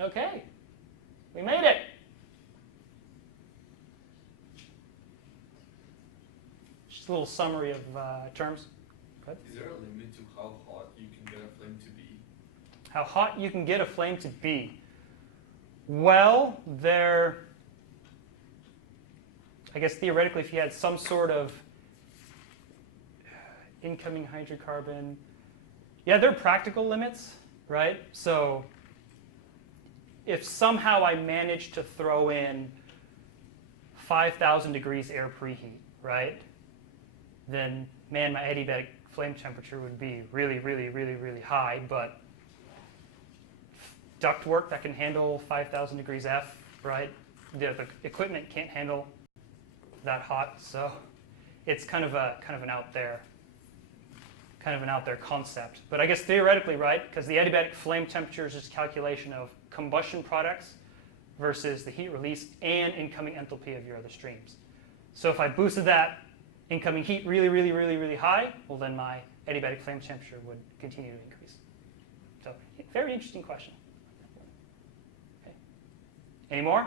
Okay, we made it. Just a little summary of terms. Go ahead. Is there a limit to how hot you can get a flame to be? How hot you can get a flame to be? Well, I guess theoretically, if you had some sort of incoming hydrocarbon, yeah, there are practical limits, right? So if somehow I managed to throw in 5,000 degrees air preheat, right, then, man, my adiabatic flame temperature would be really, really, really, really high. But ductwork that can handle 5,000 degrees F, right, the equipment can't handle that hot. So it's kind of an out there concept. But I guess theoretically, right, because the adiabatic flame temperature is just a calculation of combustion products versus the heat release and incoming enthalpy of your other streams. So if I boosted that incoming heat really, really, really, really high, well, then my adiabatic flame temperature would continue to increase. So very interesting question. Okay. Any more?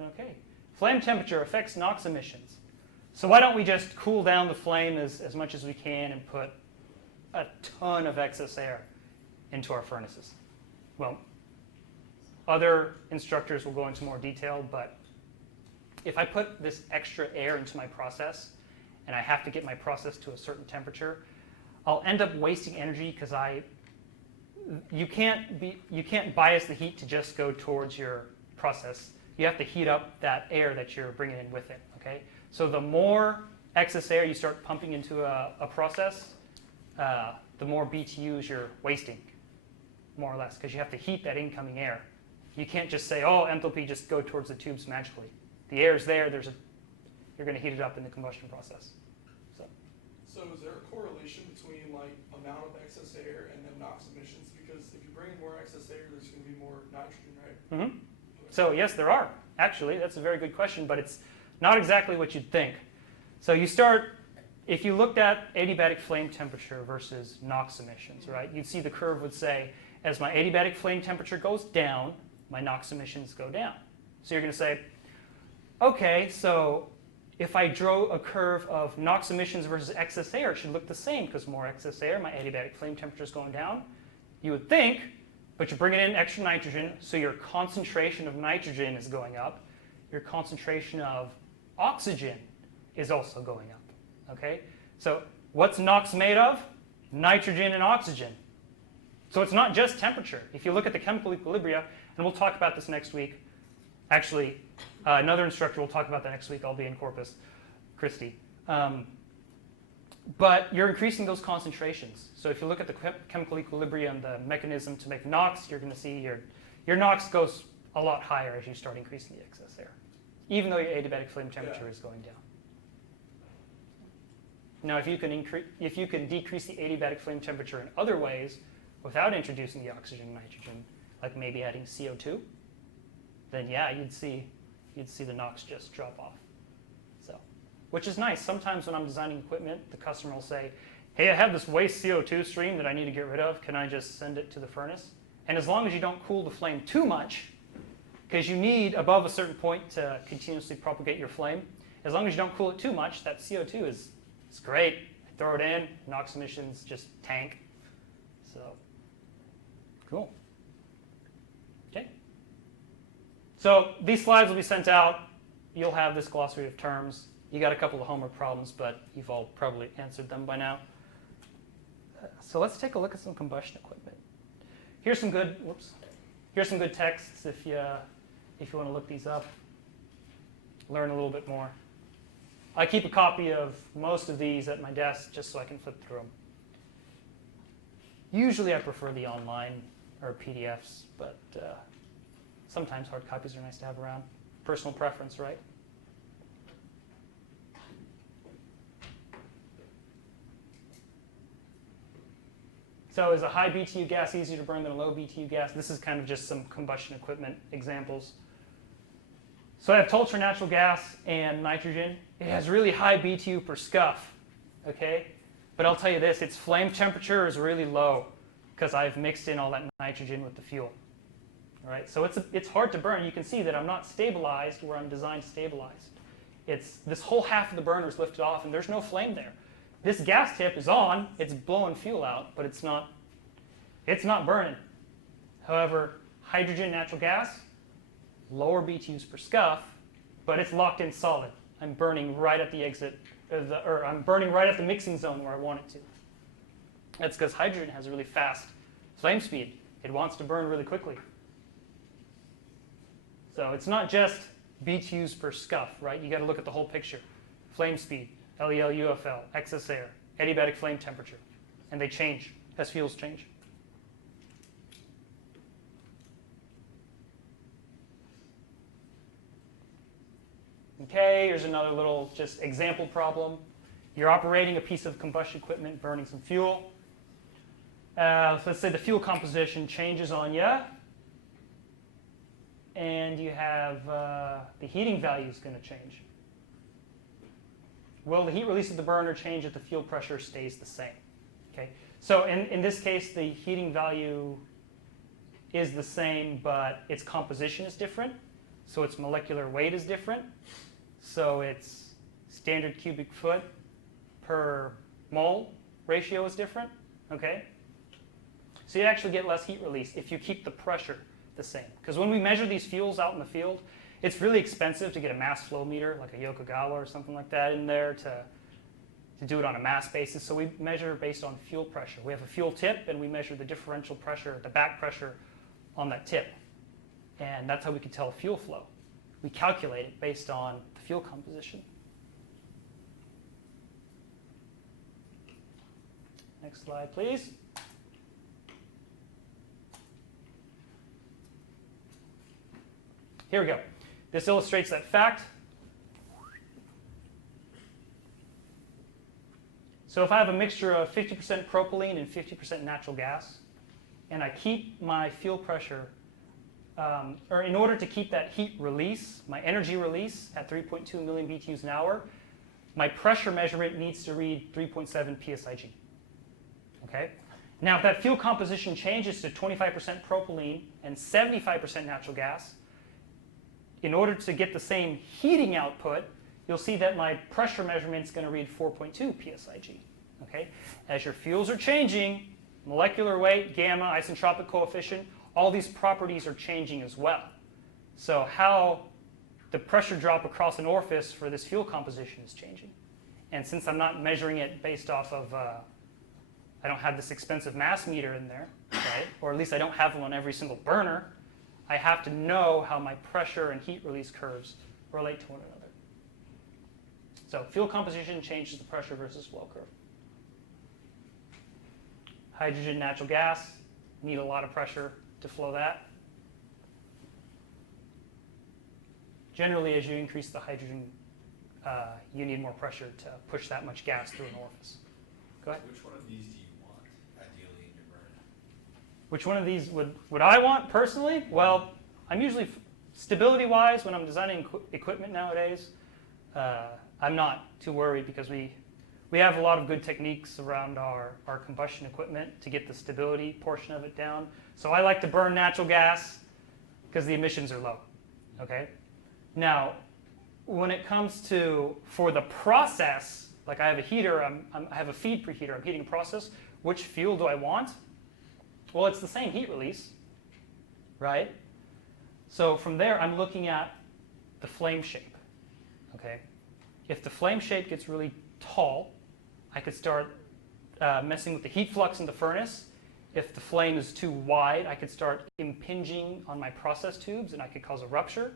Okay. Flame temperature affects NOx emissions. So why don't we just cool down the flame as much as we can and put a ton of excess air into our furnaces? Well, other instructors will go into more detail, but if I put this extra air into my process and I have to get my process to a certain temperature, I'll end up wasting energy because you can't bias the heat to just go towards your process. You have to heat up that air that you're bringing in with it. Okay? So the more excess air you start pumping into a process, the more BTUs you're wasting, more or less, because you have to heat that incoming air. You can't just say, oh, enthalpy, just go towards the tubes magically. The air's there. You're going to heat it up in the combustion process. So is there a correlation between like amount of excess air and then NOx emissions? Because if you bring in more excess air, there's going to be more nitrogen, right? Mm-hmm. So yes, there are. Actually, that's a very good question, but it's not exactly what you'd think. So if you looked at adiabatic flame temperature versus NOx emissions, right, you'd see the curve would say, as my adiabatic flame temperature goes down, my NOx emissions go down. So you're going to say, okay, so if I drew a curve of NOx emissions versus excess air, it should look the same because more excess air, my adiabatic flame temperature is going down. You would think, but you're bringing in extra nitrogen, so your concentration of nitrogen is going up. Your concentration of oxygen is also going up. Okay? So what's NOx made of? Nitrogen and oxygen. So it's not just temperature. If you look at the chemical equilibria, and we'll talk about this next week, Actually, another instructor, we'll talk about that next week. I'll be in Corpus Christi. But you're increasing those concentrations. So if you look at the chemical equilibrium, the mechanism to make NOx, you're going to see your NOx goes a lot higher as you start increasing the excess air, even though your adiabatic flame temperature is going down. Now, if you can decrease the adiabatic flame temperature in other ways without introducing the oxygen and nitrogen, like maybe adding CO2, then yeah, you'd see the NOx just drop off. So, which is nice. Sometimes when I'm designing equipment, the customer will say, hey, I have this waste CO2 stream that I need to get rid of. Can I just send it to the furnace? And as long as you don't cool the flame too much, because you need above a certain point to continuously propagate your flame, as long as you don't cool it too much, that CO2 is great. Throw it in, NOx emissions just tank. So, cool. Okay. So these slides will be sent out. You'll have this glossary of terms. You got a couple of homework problems, but you've all probably answered them by now. So let's take a look at some combustion equipment. Here's some good texts if you want to look these up, learn a little bit more. I keep a copy of most of these at my desk just so I can flip through them. Usually I prefer the online or PDFs, but sometimes hard copies are nice to have around. Personal preference, right? So is a high BTU gas easier to burn than a low BTU gas? This is kind of just some combustion equipment examples. So I have Tultra natural gas and nitrogen. It has really high BTU per scuff, okay? But I'll tell you this, its flame temperature is really low because I've mixed in all that nitrogen with the fuel. All right, so it's hard to burn. You can see that I'm not stabilized where I'm designed stabilized. This whole half of the burner is lifted off and there's no flame there. This gas tip is on, it's blowing fuel out, but it's not burning. However, hydrogen natural gas, lower BTUs per scuff, but it's locked in solid. I'm burning right at the exit, or I'm burning right at the mixing zone where I want it to. That's because hydrogen has a really fast flame speed. It wants to burn really quickly. So it's not just BTUs per scuff, right? You got to look at the whole picture. Flame speed, LEL, UFL, excess air, adiabatic flame temperature, and they change as fuels change. Okay, here's another little just example problem. You're operating a piece of combustion equipment, burning some fuel. So let's say the fuel composition changes on you, and you have the heating value is going to change. Will the heat release of the burner change if the fuel pressure stays the same? Okay, so in this case, the heating value is the same, but its composition is different. So its molecular weight is different. So its standard cubic foot per mole ratio is different. Okay, so you actually get less heat release if you keep the pressure the same. Because when we measure these fuels out in the field, it's really expensive to get a mass flow meter, like a Yokogawa or something like that in there to do it on a mass basis. So we measure based on fuel pressure. We have a fuel tip, and we measure the differential pressure, the back pressure on that tip. And that's how we can tell fuel flow. We calculate it based on the fuel composition. Next slide, please. Here we go. This illustrates that fact. So if I have a mixture of 50% propylene and 50% natural gas, and I keep my fuel pressure, or in order to keep that heat release, my energy release at 3.2 million BTUs an hour, my pressure measurement needs to read 3.7 psig. Okay? Now, if that fuel composition changes to 25% propylene and 75% natural gas, in order to get the same heating output, you'll see that my pressure measurement is going to read 4.2 psig. Okay? As your fuels are changing, molecular weight, gamma, isentropic coefficient, all these properties are changing as well. So how the pressure drop across an orifice for this fuel composition is changing. And since I'm not measuring it based off of, I don't have this expensive mass meter in there, right? Or at least I don't have one on every single burner, I have to know how my pressure and heat release curves relate to one another. So fuel composition changes the pressure versus flow curve. Hydrogen, natural gas, need a lot of pressure to flow that. Generally, as you increase the hydrogen, you need more pressure to push that much gas through an orifice. Go ahead. Which one of these do you want, ideally, in your burner? Which one of these would I want personally? Well, I'm usually, stability-wise, when I'm designing equipment nowadays, I'm not too worried because we have a lot of good techniques around our combustion equipment to get the stability portion of it down. So I like to burn natural gas because the emissions are low. Okay. Now, when it comes to, for the process, like I have a heater, I have a feed preheater, I'm heating a process, which fuel do I want? Well, it's the same heat release, right? So from there, I'm looking at the flame shape, okay? If the flame shape gets really tall, I could start messing with the heat flux in the furnace. If the flame is too wide, I could start impinging on my process tubes and I could cause a rupture.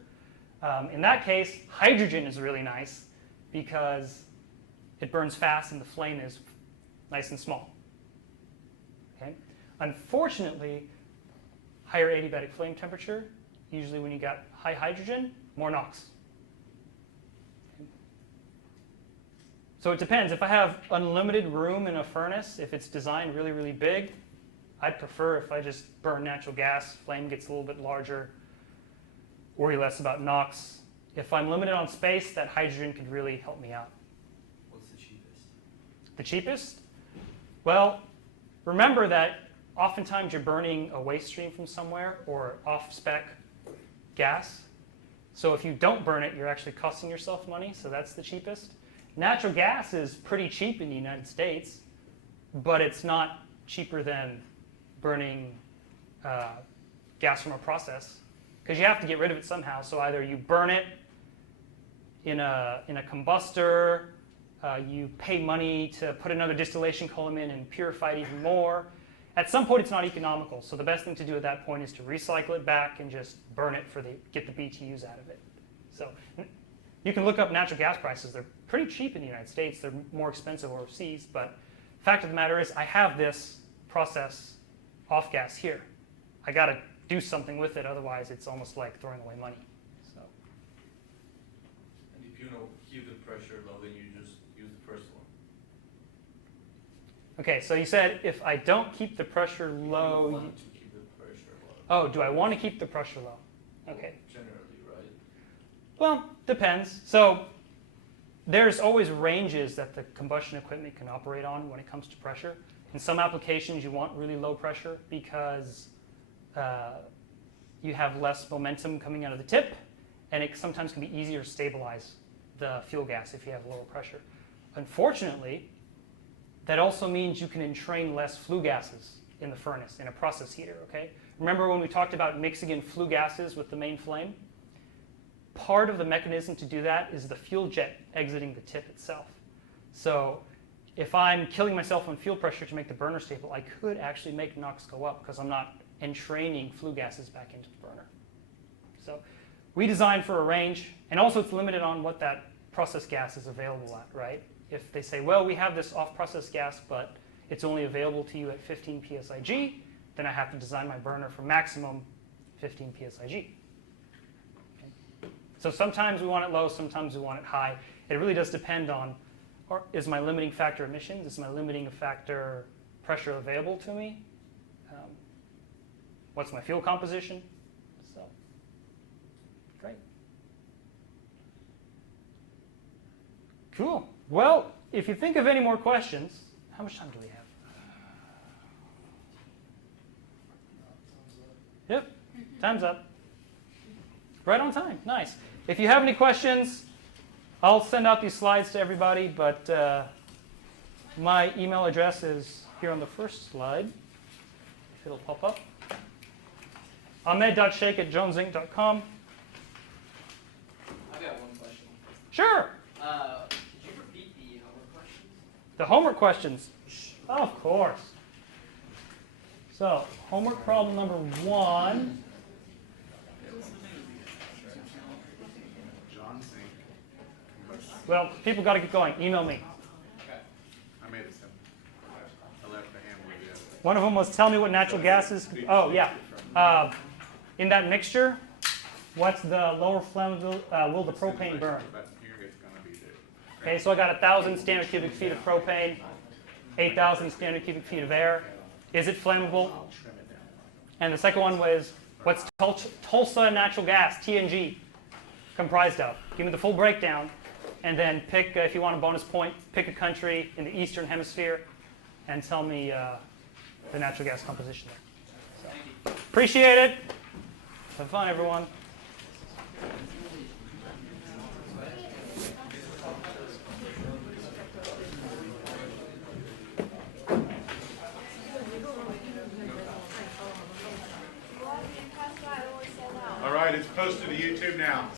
In that case, hydrogen is really nice because it burns fast and the flame is nice and small. Okay? Unfortunately, higher adiabatic flame temperature, usually when you got high hydrogen, more NOx. Okay? So it depends. If I have unlimited room in a furnace, if it's designed really, really big, I'd prefer if I just burn natural gas, flame gets a little bit larger, worry less about NOx. If I'm limited on space, that hydrogen could really help me out. What's the cheapest? The cheapest? Well, remember that oftentimes you're burning a waste stream from somewhere or off-spec gas. So if you don't burn it, you're actually costing yourself money, so that's the cheapest. Natural gas is pretty cheap in the United States, but it's not cheaper than burning gas from a process, because you have to get rid of it somehow. So either you burn it in a combustor, you pay money to put another distillation column in and purify it even more. At some point, it's not economical. So the best thing to do at that point is to recycle it back and just burn it get the BTUs out of it. So you can look up natural gas prices. They're pretty cheap in the United States. They're more expensive overseas. But the fact of the matter is, I have this process off gas here. I got to do something with it. Otherwise, it's almost like throwing away money. So. And if you know, keep the pressure low, then you just use the first one. Okay, so you said if I don't keep the pressure low. You want to keep the pressure low. Oh, do I want to keep the pressure low? Okay. Generally, right? Well, depends. So there's always ranges that the combustion equipment can operate on when it comes to pressure. In some applications, you want really low pressure because you have less momentum coming out of the tip, and it sometimes can be easier to stabilize the fuel gas if you have lower pressure. Unfortunately, that also means you can entrain less flue gases in the furnace, in a process heater, okay? Remember when we talked about mixing in flue gases with the main flame? Part of the mechanism to do that is the fuel jet exiting the tip itself. So if I'm killing myself on fuel pressure to make the burner stable, I could actually make NOx go up because I'm not entraining flue gases back into the burner. So we design for a range, and also it's limited on what that process gas is available at, right? If they say, well, we have this off-process gas, but it's only available to you at 15 psig, then I have to design my burner for maximum 15 psig. Okay. So sometimes we want it low, sometimes we want it high. It really does depend on, is my limiting factor emissions? Is my limiting factor pressure available to me? What's my fuel composition? So, great. Cool. Well, if you think of any more questions, how much time do we have? Yep, time's up. Right on time, nice. If you have any questions, I'll send out these slides to everybody, but my email address is here on the first slide. It'll pop up. Ahmed.sheikh@jonesinc.com. I've got one question. Sure. Could you repeat the homework questions? The homework questions. Of course. So, homework problem number 1. Well, people got to get going. Email me. Okay. I made it simple. I left the ham with you. One of them was tell me what natural gas is. Oh, yeah. In that mixture, what's the lower flammability, will the propane burn? But here it's going to be the Okay, so I got 1,000 standard cubic feet of propane, 8,000 standard cubic feet of air. Is it flammable? And the second one was, what's Tulsa natural gas, TNG, comprised of? Give me the full breakdown, and then pick, if you want a bonus point, pick a country in the Eastern Hemisphere, and tell me the natural gas composition there. So, appreciate it. Have fun, everyone. All right, it's posted to YouTube now.